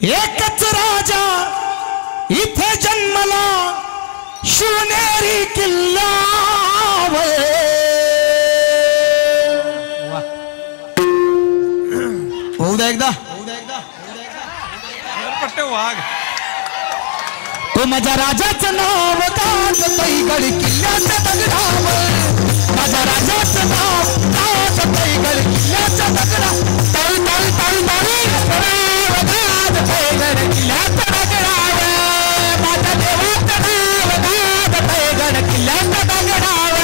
एकच राजा इथे जन्मला शिवनेरी किल्ल्यावर होऊ द्या एकदा वाघ तो माझ्या राजाचं नाव ताजगड किल्ल्याच्या दगडावर माझ्या राजाचं नाव ताजगड किल्ल्याच्या दगडा तळ तळ तळ ताजगड किल्ल्याच्या दगडावर माझ्या देवाचं नाव ताजगड किल्ल्याच्या दगडावर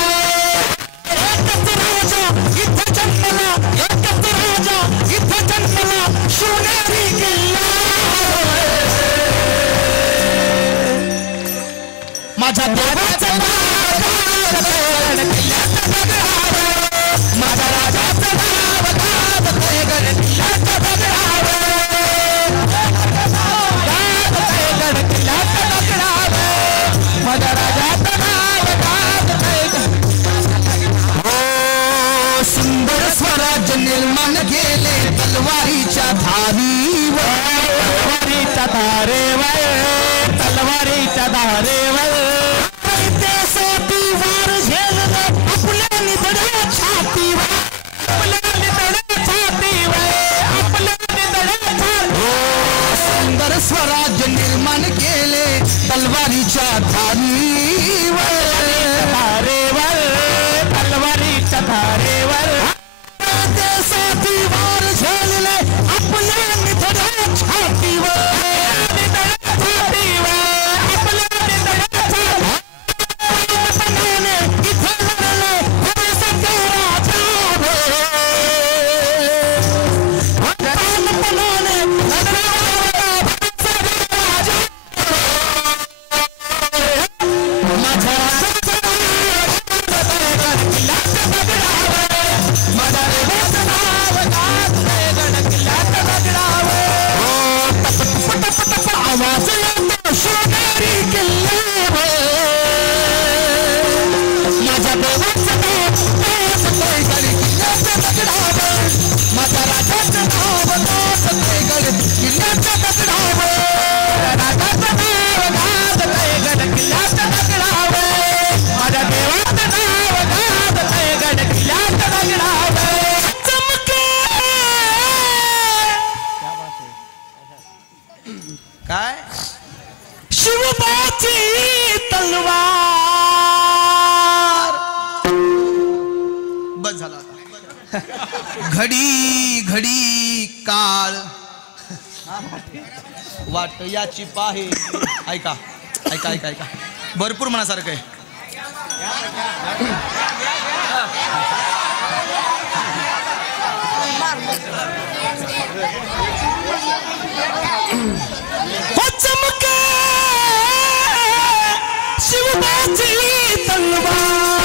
एकच राजा इथं जन्मला एकच राजा इथं जन्मला शिवनेरी किल्ला माझ्या देवाचं नाव ताजगड किल्ल्याच्या दगडावर माझ्या राजाचं नाव ताजगड किल्ल्याच्या दगडावर ताजगड किल्ल्याच्या दगडावर माझ्या राजाचं नाव ताजगड हो सुंदर स्वराज्य निर्माण केले तलवारीच्या धारीवर तलवारीच्या धारेवर तलवारीच्या धारेवर स्वराज्य निर्माण केले तलवारीच्या धारीवर धारेवर तलवारीच्या धारेवर देशाची वार झेलले आपल्या निधड्या छातीवर काय शिवबाची तलवार बस झाला घडी घडी काळ वाट याची पाहे ऐका ऐका ऐका ऐका भरपूर मनासारखं आहे चमके शिवबाची तलवार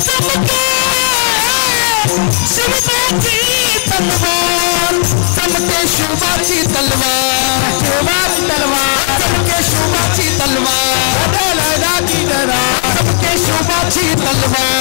चमके शिवबाची तलवार चमके शिवबाची तलवार शिवबाची तलवार चमके शिवबाची तलवार चमके शिवबाची तलवार